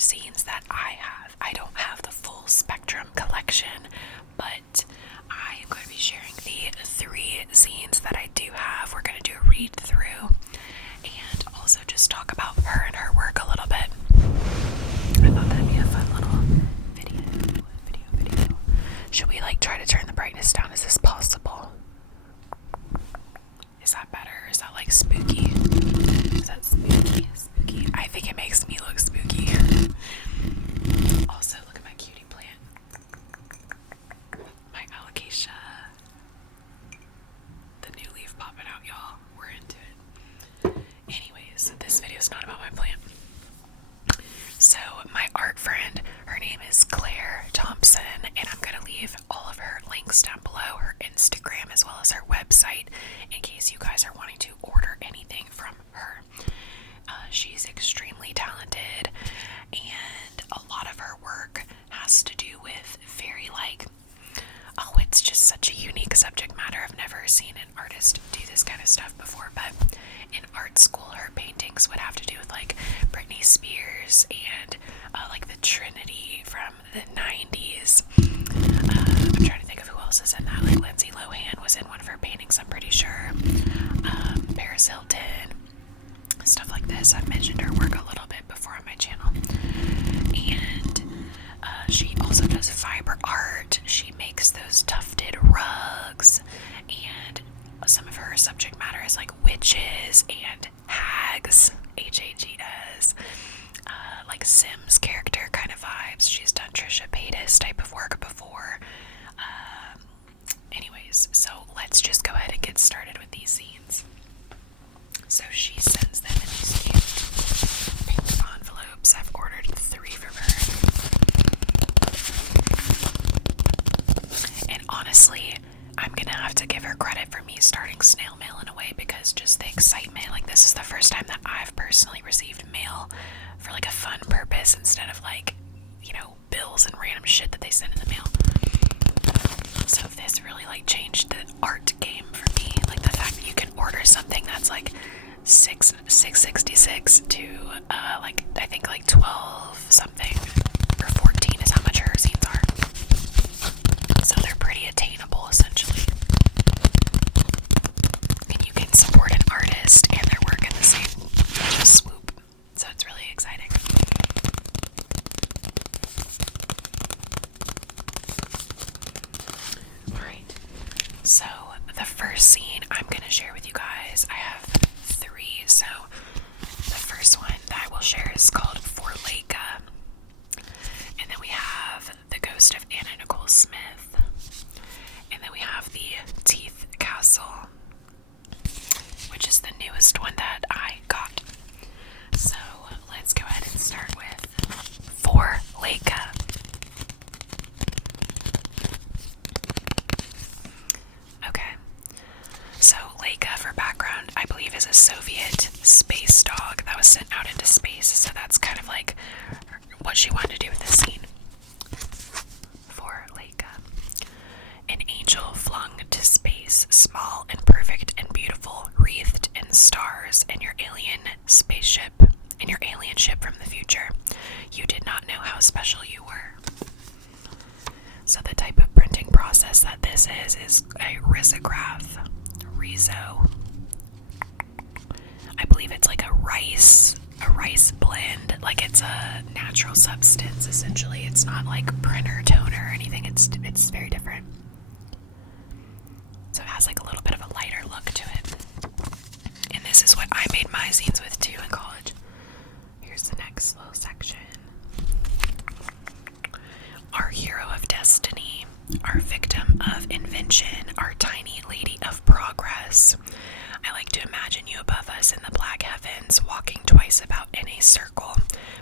zines that I have. I don't have the full spectrum collection, but I am going to be sharing the 3 zines that I do have. We're going to do a read through and also just talk about her and her work a little bit. I thought that'd be a fun little video. Should we try to turn the brightness down? Is this possible? Is that better? Is that spooky? Is that spooky? Spooky. I think it makes me look spooky. Also, look at my cutie plant. My alocasia. The new leaf popping out, y'all. We're into it. Anyways, this video is not about my plant. So, my art friend, her name is Claire Thompson, and I'm going to leave all of her links down below, her Instagram as well as her website, in case you guys are wanting to order anything from her. She's extremely talented, and a lot of her work has to do with very it's just such a unique subject matter. I've never seen an artist do this kind of stuff before, but in art school, her paintings would have to do with Britney Spears and the Trinity from the 90s. I'm trying to think of who else is in that. Lindsay Lohan was in one of her paintings, I'm pretty sure. Paris Hilton, stuff like this. I've mentioned her work a little bit before on my channel. And she also does fiber art. She makes those tufted rugs, and some of her subject matter is witches and hags, H-A-G-S, Sims character kind of vibes. She's done Trisha Paytas type of work before. Anyways, so let's just go ahead and get started with these zines. So she sends them in these cute pink envelopes. I've ordered 3 from her. And honestly, I'm gonna have to give her credit for me starting snail mail in a way, because just the excitement, this is the first time that I've personally received mail for a fun purpose instead of bills and random shit that they send in the mail. So this really changed the art game for me. The fact that you can order something that's $6.66 to I think 12 something or 14 is how much her zines are. So they're pretty attainable essentially. And you can support an artist and their work in the same swoop. So it's really exciting. Alright, so the first zine I'm going to share with you guys, I have 3. So the first one that I will share is called For Laika. And then we have The Ghost of Nicole Smith. And then we have The Teeth Castle, which is the newest one that I got. So let's go ahead and start with For Laika. Okay, so Laika, for background, I believe is a Soviet space dog that was sent out into space, so that's kind of what she wanted to do with this scene. For Laika. An angel flung to space, small and perfect and beautiful, wreathed in stars, in your alien ship from the future. You did not know how special you were. So the type of printing process that this is a risograph. Riso. I believe it's a rice blend. It's a natural substance essentially. It's not printer, toner, or anything. It's very different. So it has a little bit of a lighter look to it. And this is what I made my zines with too in college. Here's the next little section. Our hero of destiny, our victim of invention, our tiny lady of progress. I like to imagine you above us in the black heavens, walking twice about in a circle,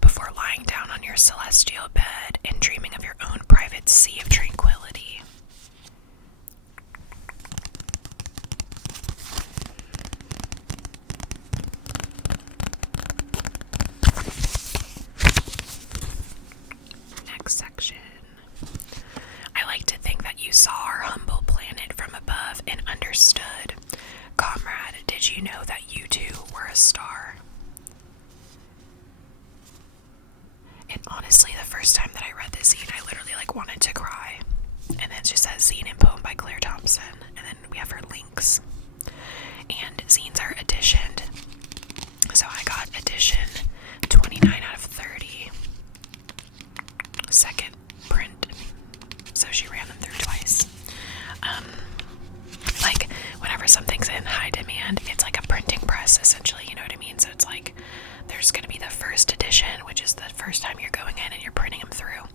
before lying down on your celestial bed and dreaming of your own private sea of tranquility. Next section. I like to think that you saw our humble planet from above and understood. Comrade, did you know that you too were a star? And honestly, the first time that I read this zine, I literally like wanted to cry. And then it just says zine and poem by Claire Thompson, and then we have her links. And zines are editioned, so I got edition 29 out of 30, second print, so she ran them through twice. Like, whenever something's in high demand, it's like a printing press, essentially, you know what I mean? So it's like, there's going to be the first edition, which is the first time you're going in and you're printing them through,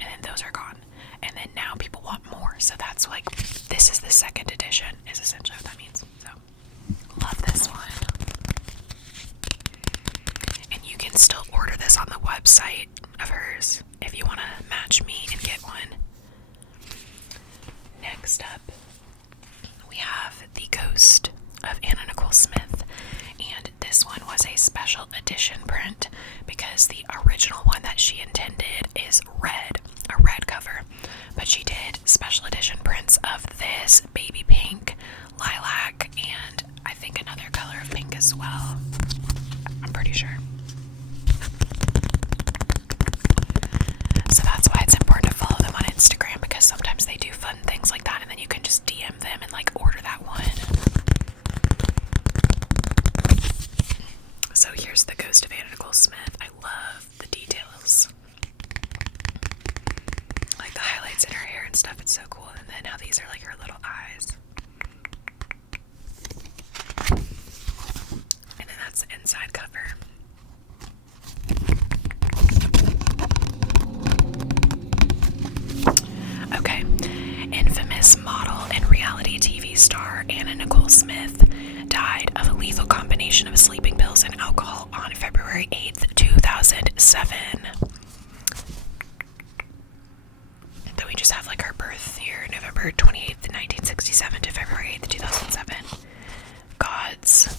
and then those are gone. And then now people want more, so that's like, this is the second edition, is essentially what that means. So, love this one. And you can still order this on the website of hers if you want to match me and get one. Next up, we have The Ghost of Anna Nicole Smith, and this one was a special edition print because the original one that she intended is red, a red cover, but she did special edition prints of this baby pink, lilac, and I think another color of pink as well. I'm pretty sure. So that's why it's important to follow them on Instagram, because sometimes they do fun things like that, and then you can just DM them and like order that one. So here's The Ghost of Anna Nicole Smith. I love the details. Like the highlights in her hair and stuff, it's so cool. And then how these are like her little eyes. And then that's the inside cover. Okay, infamous model and reality TV star Anna Nicole Smith died of a lethal combination of sleeping pills and alcohol on February 8th, 2007. Then we just have like her birth year, November 28th, 1967 to February 8th, 2007. God's,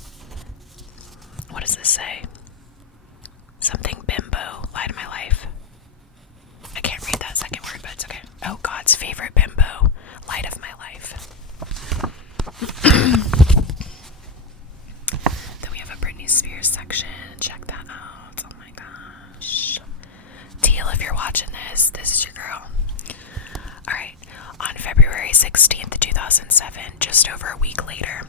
what does this say? Something bimbo, light of my life. I can't read that second word, but it's okay. Oh, God's favorite bimbo, light of my life. Then we have a Britney Spears section. Check that out. Oh my gosh. Teal, if you're watching this, this is your girl. Alright, on February 16th, 2007, just over a week later,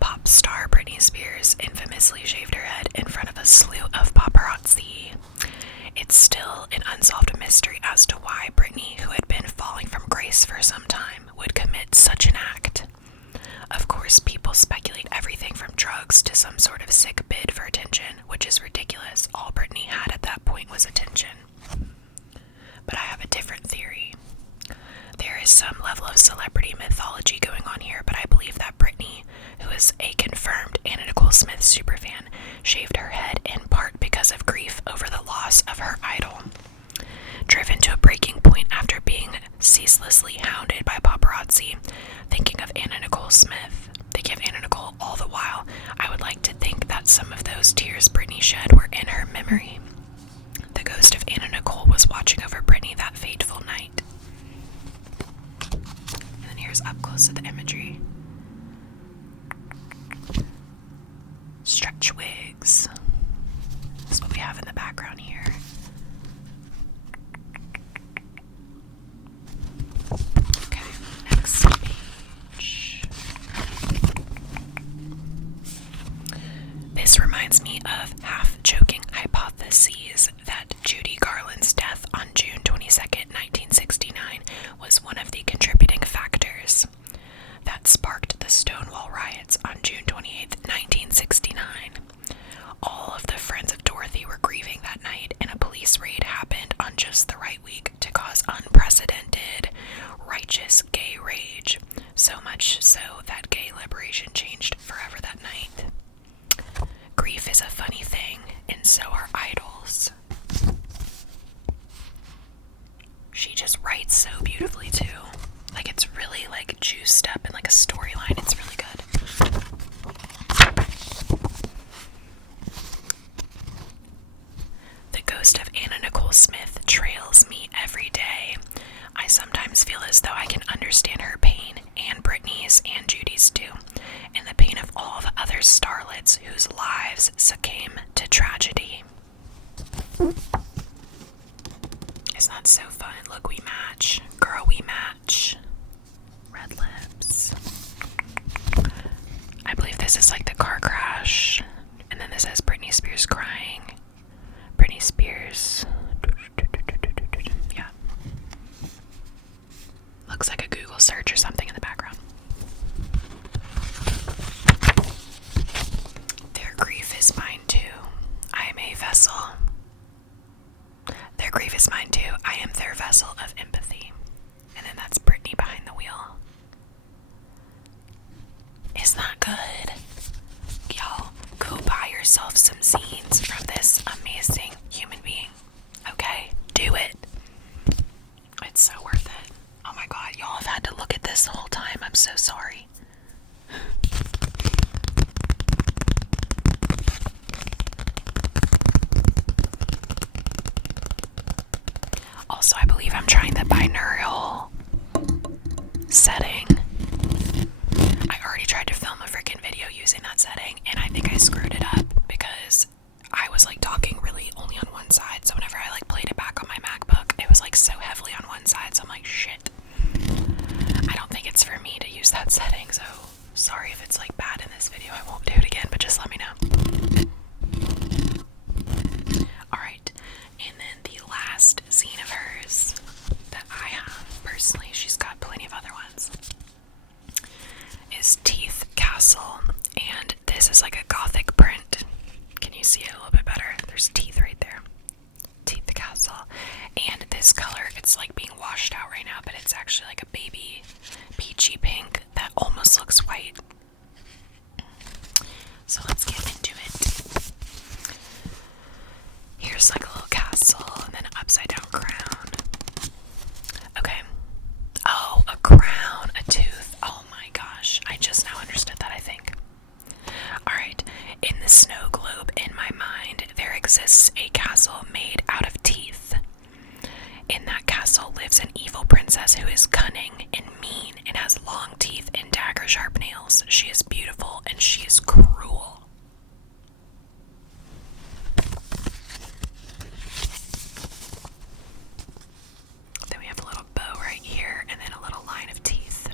pop star Britney Spears infamously shaved her head in front of a slew of paparazzi. It's still an unsolved mystery as to why Britney, who had been falling from grace for some time, would commit such an act. Of course, people speculate everything from drugs to some sort of sick bid for attention, which is ridiculous. All Britney had at that point was attention. But I have a different theory. There is some level of celebrity mythology going on here, but I believe that Britney, who is a confirmed Anna Nicole Smith superfan, shaved her head in part because of grief over the loss of her idol. Driven to a breaking point after being ceaselessly hounded by paparazzi, thinking of Anna Nicole Smith, thinking of Anna Nicole all the while, I would like to think that some of those tears Britney shed were in her memory. The ghost of Anna Nicole was watching over Britney that fateful night. And then here's up close to the imagery. Stretch wigs. That's what we have in the background here. Okay, next page. This reminds me of half-joking hypotheses that Judy Garland's death on June 22nd, 1969 was one of the contributing factors that sparked the Stonewall riots on June 28th, 1969. All of the friends of Dorothy were grieving that night, and a police raid happened on just the right week to cause unprecedented, righteous gay rage, so much so that gay liberation changed forever that night. Grief is a funny thing, and so are idols. She just writes so beautifully, too. Like, it's really, like, juiced up in, like, a storyline. It's really good. The ghost of Anna Nicole Smith trails me every day. I sometimes feel as though I can understand her pain, and Britney's and Judy's too, and the pain of all the other starlets whose lives succumb to tragedy. It's not so fun. Look, we match. Girl, we match. Red lips. I believe this is like the car crash. And then this says Britney Spears crying. Britney Spears. Yeah. Looks like a Google search or something in the background. Their grief is mine too. I am a vessel. Their grief is mine too. I am their vessel of empathy. And then that's Britney behind the wheel. Isn't that good? Y'all, go buy yourself some zines from this amazing human being. Okay? Do it. It's so worth it. Oh my god, y'all have had to look at this the whole time. I'm so sorry. Also, I believe I'm trying the binaural setting. I already tried to film a freaking video using that setting, and I think I screwed it up because I was like talking really only on one side. So whenever I like played it back on my MacBook, it was like so heavily on one side. So I'm like, shit. I don't think it's for me to use that setting. So sorry if it's like bad in this video. I won't do it again, but just let me know. Alright, and then the last zine of hers that I have personally, she's got plenty of other ones, is Teeth Castle, and this is like a gothic print. Can you see it a little bit better? There's teeth right there. Teeth Castle. And this color, it's like being washed out right now, but it's actually like a baby peachy pink that almost looks white. So let's get into it. Here's like a little castle and then an upside down crown. Okay. Oh, a crown, a tooth. Oh my gosh. I just now understood that, I think. Alright. In the snow globe in my mind, there exists a castle made out of teeth. In that castle lives an evil princess who is cunning and mean and has long teeth and dagger-sharp nails. She is beautiful and she is cruel. Then we have a little bow right here and then a little line of teeth.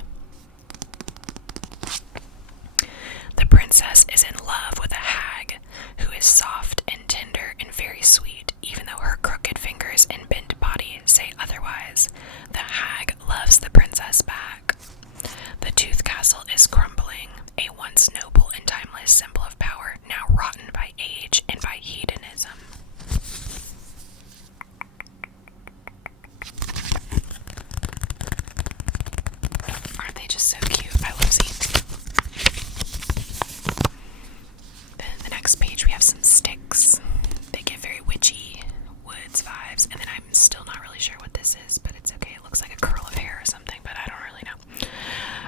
The princess is in love with a hag who is soft and tender and very sweet, even though her crooked fingers and bent body say otherwise. The hag loves the princess back. The tooth castle is crumbling, a once noble and timeless symbol of power, now rotten by age and by hedonism. Aren't they just so cute? I love zines. Then the next page we have some sticks. They give very witchy woods vibes, and then I'm still not really sure what this is, but it's okay. It looks like a curl of hair or something, but I don't really know.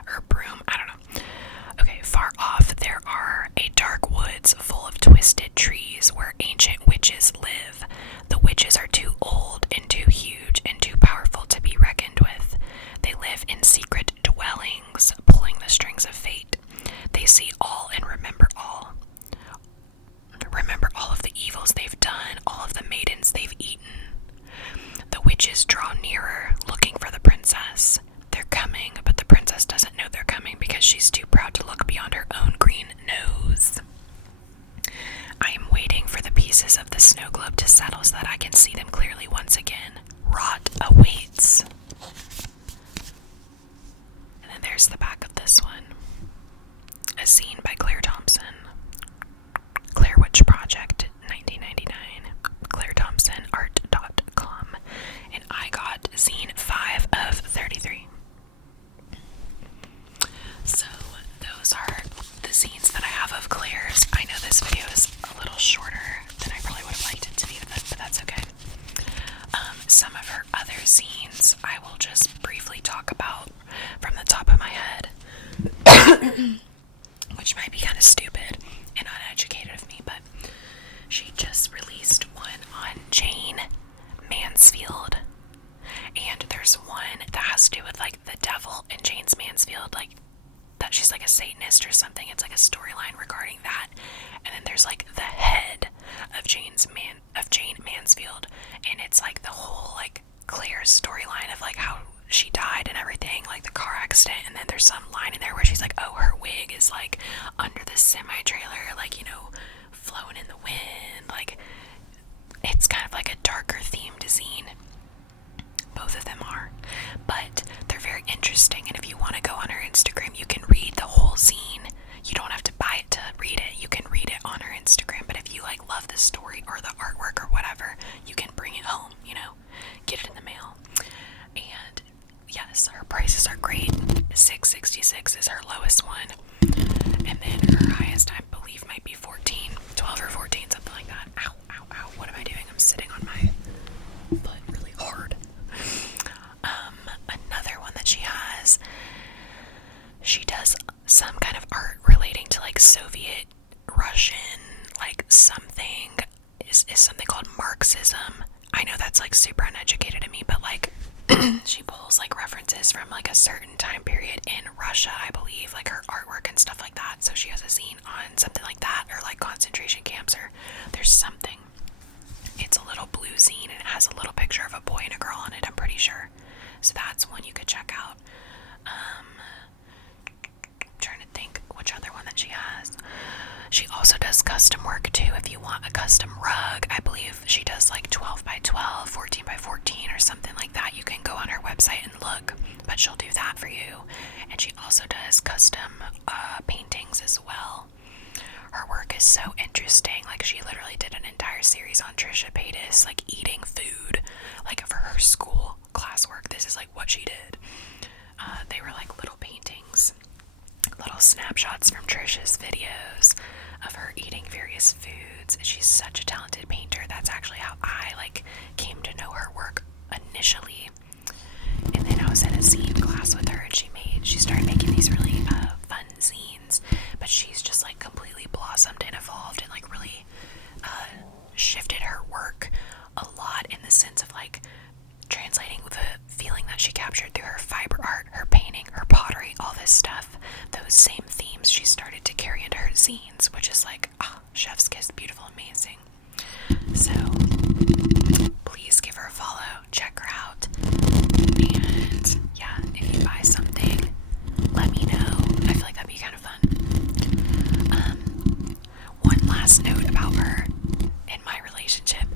Or broom, I don't know. Okay, far off there are a dark woods full of twisted trees where ancient witches live. The witches are too old and too huge and too powerful to be reckoned with. They live in secret dwellings, pulling the strings of fate. They see all and remember all. Remember all of the evils they've done, all of the maidens they've eaten. The witches draw nearer, looking for the princess. They're coming, but the princess doesn't know they're coming because she's too proud to look beyond her own green nose. I am waiting for the pieces of the snow globe to settle so that I can see them clearly once again. Rot awaits. And then there's the back of this one. A zine by Claire Thompson. Claire Witch Project, 1999. ClaireThompsonArt.com. And I got zine 5 of 33. So those are the zines that I have of Claire's. I know this video is a little shorter than I probably would have liked it to be, but that's okay. Some of her other zines I will just briefly talk about from the top of my head, which might be kind of stupid and uneducated of me, but she just released one on Jane Mansfield, and there's one that has to do with like the devil and Jane's Mansfield, like that she's like a Satanist or something. It's like a storyline regarding that. And then there's like the head of Jane Mansfield, and it's like the whole like storyline of like how she died and everything, like the car accident, and then there's some line in there where she's like, oh, her wig is like under the semi-trailer, like, you know, flowing in the wind. Like, it's kind of like a darker themed zine. Both of them are, but they're very interesting, and if you want to go on her Instagram, you can read the whole zine. You don't have to buy it to read it. You can read it on her Instagram, but if you like love the story or the artwork or whatever, you can bring it home, you know, get it in the mail. And yes, her prices are great. $6.66 is her lowest one, and then her highest, I believe, might be 14, 12 or 14, something like that. Ow, ow, ow, what am I doing? I'm sitting on my butt really hard. Another one that she has, she does some kind of art relating to like Soviet, Russian, like something, is something called Marxism. I know that's like super uneducated to me, but like she pulls like references from like a certain time period in Russia, I believe, like her artwork and stuff like that. So she has a zine on something like that, or like concentration camps, or there's something. It's a little blue zine and it has a little picture of a boy and a girl on it, I'm pretty sure. So that's one you could check out. I'm trying to think which other one that she has. She also does custom work too. If you want a custom rug, I believe she does like 12 by 12, 14 by 14 or something like that. You can go on her website and look, but she'll do that for you. And she also does custom paintings as well. Her work is so interesting. Like, she literally did an entire series on Trisha Paytas, like eating food, like for her school classwork. This is like what she did. They were like little paintings, little snapshots from Trisha's videos of her eating various foods. She's such a talented painter. That's actually how I like came to know her work initially. And then I was in a zine class with her, and she started making these really fun zines. But she's just like completely blossomed and evolved, and like really shifted her work a lot in the sense of like translating the feeling that she captured through her fiber art, her painting, her pottery, all this stuff. Those same themes she started to carry into her zines, which is like, chef's kiss, beautiful, amazing. So please give her a follow, check her out, and yeah, if you buy something, let me know. I feel like that'd be kind of fun. One last note about her in my relationship.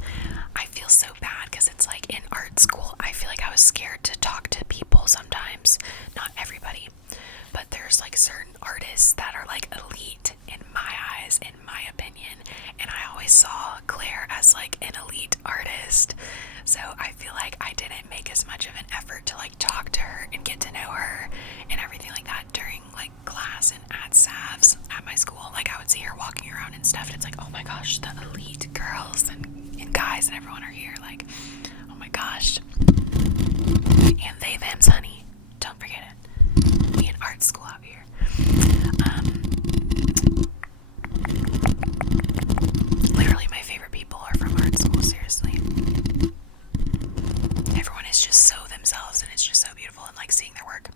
I feel so bad because it's like in art school, I feel like I was scared to talk to people sometimes. Not everybody, but there's like certain artists that are like elite in my eyes, in my opinion, and I always saw Claire as like an elite artist. So I feel like I didn't make as much of an effort to like talk to her and get to know her and everything like that during like class and at SAVs at my school. Like, I would see her walking around and stuff, and it's like, oh my gosh, the elite girls and guys and everyone are here. Like, oh my gosh. And they, thems, honey. Don't forget it. We in art school out here. Literally my favorite people are from art school, seriously. Everyone is just so themselves, and it's just so beautiful, and like seeing their work.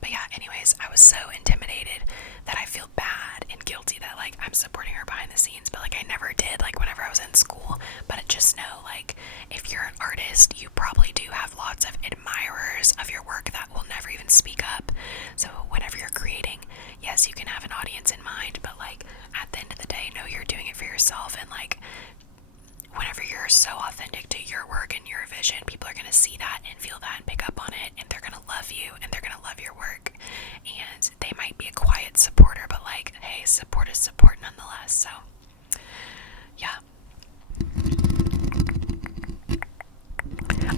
But yeah, anyways, I was so intimidated that I feel bad and guilty that like I'm supporting her behind the scenes, but like I never did, like whenever I was in school. But just know, like, if you're an artist, you probably do have lots of admirers of your work that will never even speak up. So whenever you're creating, yes, you can have an audience in mind, but like at the end of the day, know you're doing it for yourself. And like, whenever you're so authentic to your work and your vision, people are going to see that and feel that and pick up on it, and they're going to love you and they're going to love your work. And they might be a quiet supporter, but like, hey, support is support nonetheless. So yeah.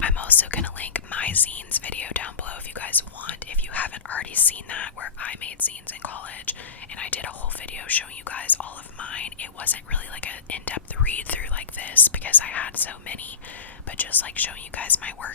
I'm also going to link my zines video down below if you guys want. If you haven't already seen that, where I made zines in college, and I did a whole video showing you guys all of mine. It wasn't really like an in-depth read through like this because I had so many, but just like showing you guys my work